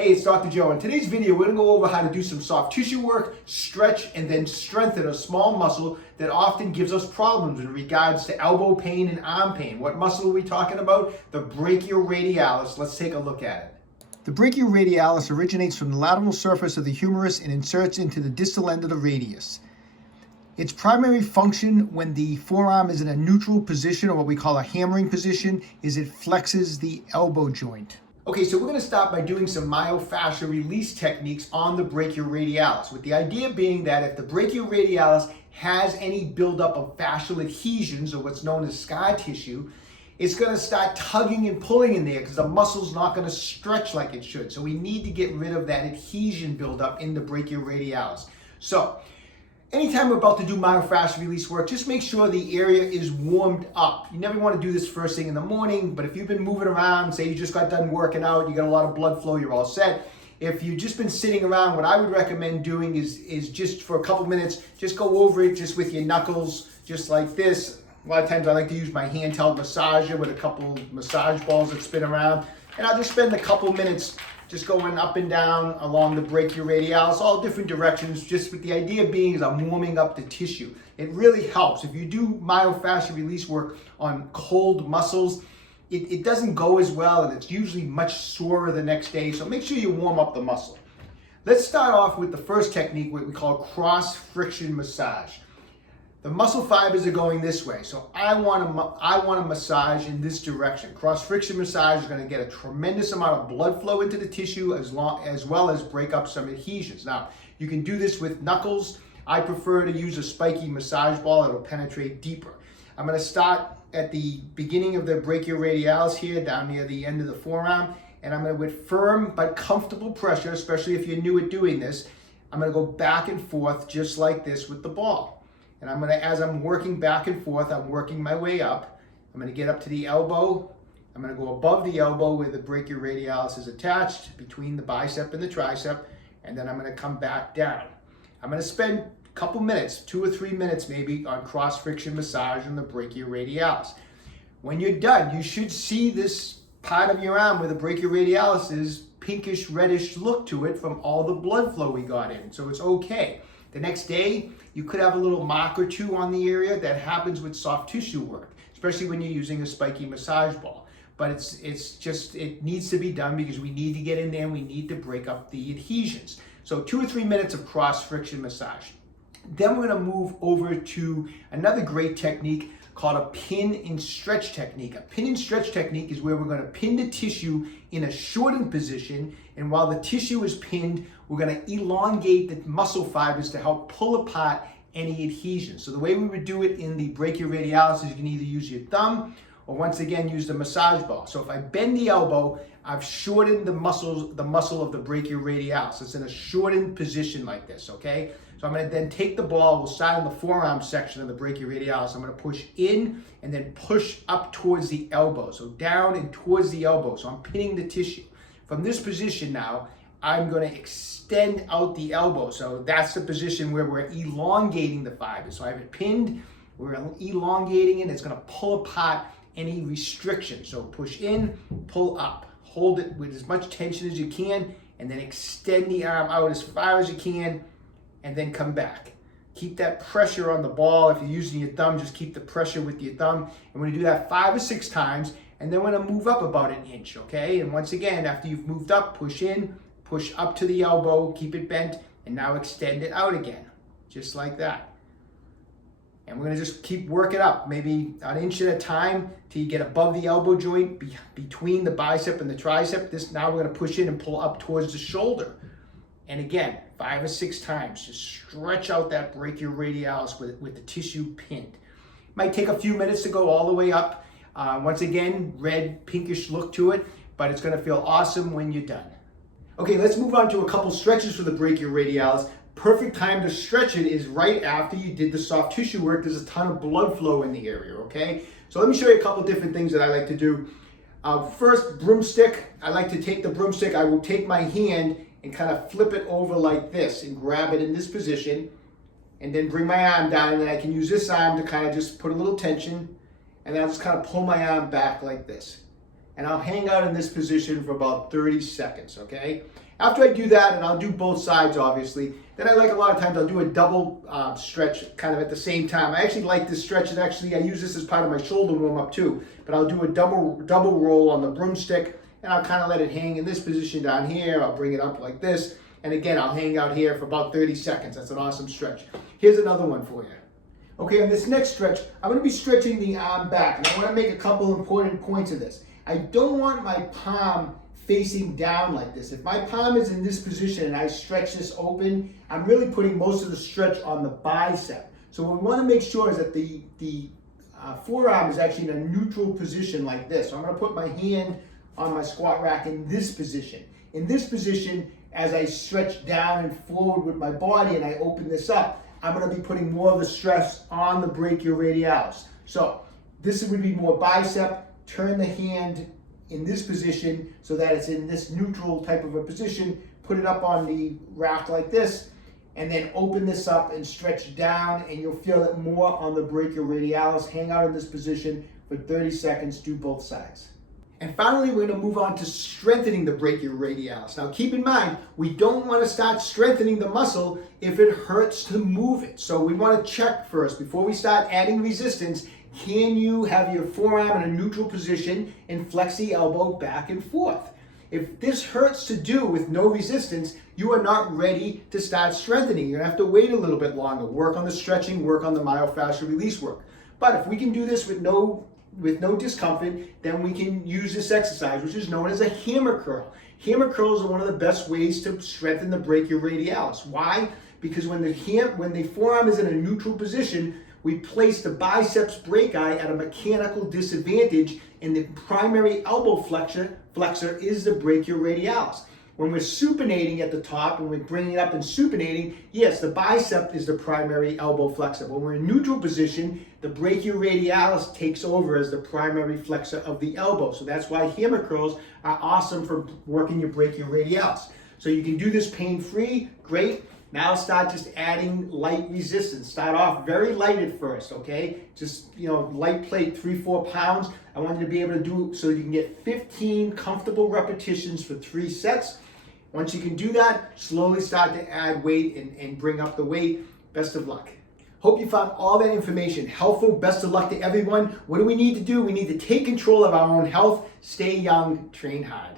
Hey, it's Dr. Joe. In today's video, we're going to go over how to do some soft tissue work, stretch, and then strengthen a small muscle that often gives us problems in regards to elbow pain and arm pain. What muscle are we talking about? The brachioradialis. Let's take a look at it. The brachioradialis originates from the lateral surface of the humerus and inserts into the distal end of the radius. Its primary function when the forearm is in a neutral position, or what we call a hammering position, is it flexes the elbow joint. Okay, so we're going to start by doing some myofascial release techniques on the brachioradialis, with the idea being that if the brachioradialis has any buildup of fascial adhesions, or what's known as scar tissue, it's going to start tugging and pulling in there because the muscle's not going to stretch like it should. So we need to get rid of that adhesion buildup in the brachioradialis. So anytime we're about to do myofascial release work, just make sure the area is warmed up. You never want to do this first thing in the morning, but if you've been moving around, say you just got done working out, you got a lot of blood flow, you're all set. If you've just been sitting around, what I would recommend doing is just for a couple minutes, just go over it just with your knuckles, just like this. A lot of times I like to use my handheld massager with a couple massage balls that spin around, and I'll just spend a couple minutes just going up and down along the brachioradialis, all different directions, just with the idea being is I'm warming up the tissue. It really helps. If you do myofascial release work on cold muscles, it doesn't go as well, and it's usually much sorer the next day, so make sure you warm up the muscle. Let's start off with the first technique, what we call cross-friction massage. The muscle fibers are going this way, so I want to massage in this direction. Cross-friction massage is going to get a tremendous amount of blood flow into the tissue as well as break up some adhesions. Now, you can do this with knuckles. I prefer to use a spiky massage ball that will penetrate deeper. I'm going to start at the beginning of the brachioradialis here, down near the end of the forearm, and I'm going to, with firm but comfortable pressure, especially if you're new at doing this, I'm going to go back and forth just like this with the ball. And I'm going to, as I'm working back and forth, I'm working my way up. I'm going to get up to the elbow. I'm going to go above the elbow where the brachioradialis is attached, between the bicep and the tricep, and then I'm going to come back down. I'm going to spend a couple minutes, 2 or 3 minutes maybe, on cross-friction massage on the brachioradialis. When you're done, you should see this part of your arm where the brachioradialis is pinkish reddish look to it from all the blood flow we got in, so it's okay. The next day, you could have a little mark or two on the area. That happens with soft tissue work, especially when you're using a spiky massage ball. But it needs to be done because we need to get in there and we need to break up the adhesions. So 2 or 3 minutes of cross-friction massage. Then we're going to move over to another great technique called a pin and stretch technique. A pin and stretch technique is where we're going to pin the tissue in a shortened position, and while the tissue is pinned, we're going to elongate the muscle fibers to help pull apart any adhesions. So the way we would do it in the brachioradialis is you can either use your thumb or once again use the massage ball. So if I bend the elbow, I've shortened the muscle of the brachioradialis. It's in a shortened position like this, okay? So I'm going to then take the ball, we'll start in the forearm section of the brachioradialis. I'm going to push in and then push up towards the elbow. So down and towards the elbow. So I'm pinning the tissue. From this position now, I'm going to extend out the elbow. So that's the position where we're elongating the fibers. So I have it pinned, we're elongating it. It's going to pull apart any restriction. So push in, pull up. Hold it with as much tension as you can, and then extend the arm out as far as you can, and then come back. Keep that pressure on the ball. If you're using your thumb, just keep the pressure with your thumb. And we're going to do that 5 or 6 times, and then we're going to move up about 1 inch, okay? And once again, after you've moved up, push in, push up to the elbow, keep it bent, and now extend it out again, just like that. And we're going to just keep working up, maybe 1 inch at a time till you get above the elbow joint, between the bicep and the tricep. Now we're going to push in and pull up towards the shoulder. And again, 5 or 6 times. Just stretch out that brachioradialis with the tissue pinned. Might take a few minutes to go all the way up. Once again, red, pinkish look to it, but it's going to feel awesome when you're done. Okay, let's move on to a couple stretches for the brachioradialis. Perfect time to stretch it is right after you did the soft tissue work. There's a ton of blood flow in the area, okay? So let me show you a couple different things that I like to do. First, broomstick. I like to take the broomstick. I will take my hand and kind of flip it over like this and grab it in this position, and then bring my arm down, and then I can use this arm to kind of just put a little tension, and then I'll just kind of pull my arm back like this. and I'll hang out in this position for about 30 seconds, okay? After I do that, and I'll do both sides obviously, then I like a lot of times I'll do a double stretch kind of at the same time. I actually like this stretch, and actually I use this as part of my shoulder warm up too, but I'll do a double roll on the broomstick, and I'll kind of let it hang in this position down here. I'll bring it up like this, and again, I'll hang out here for about 30 seconds. That's an awesome stretch. Here's another one for you. Okay, on this next stretch, I'm gonna be stretching the arm back, and I wanna make a couple important points of this. I don't want my palm facing down like this. If my palm is in this position and I stretch this open, I'm really putting most of the stretch on the bicep. So what we wanna make sure is that the forearm is actually in a neutral position like this. So I'm gonna put my hand on my squat rack in this position. In this position, as I stretch down and forward with my body and I open this up, I'm going to be putting more of the stress on the brachioradialis. So this would be more bicep. Turn the hand in this position so that it's in this neutral type of a position. Put it up on the rack like this, and then open this up and stretch down, and you'll feel it more on the brachioradialis. Hang out in this position for 30 seconds. Do both sides. And finally, we're going to move on to strengthening the brachioradialis. Now keep in mind, we don't want to start strengthening the muscle if it hurts to move it. So we want to check first, before we start adding resistance, can you have your forearm in a neutral position and flex the elbow back and forth? If this hurts to do with no resistance, you are not ready to start strengthening. You're going to have to wait a little bit longer, work on the stretching, work on the myofascial release work. But if we can do this with no discomfort, then we can use this exercise, which is known as a hammer curl. Hammer curls are one of the best ways to strengthen the brachioradialis. Why? Because when the forearm is in a neutral position, we place the biceps brachii at a mechanical disadvantage, and the primary elbow flexor is the brachioradialis. When we're supinating at the top and we're bringing it up and supinating, yes, the bicep is the primary elbow flexor. When we're in neutral position, the brachioradialis takes over as the primary flexor of the elbow. So that's why hammer curls are awesome for working your brachioradialis. So you can do this pain-free, great. Now start just adding light resistance. Start off very light at first, okay? Just, light plate, 3-4 pounds. I want you to be able to do so you can get 15 comfortable repetitions for 3 sets. Once you can do that, slowly start to add weight and bring up the weight. Best of luck. Hope you found all that information helpful. Best of luck to everyone. What do we need to do? We need to take control of our own health, stay young, train hard.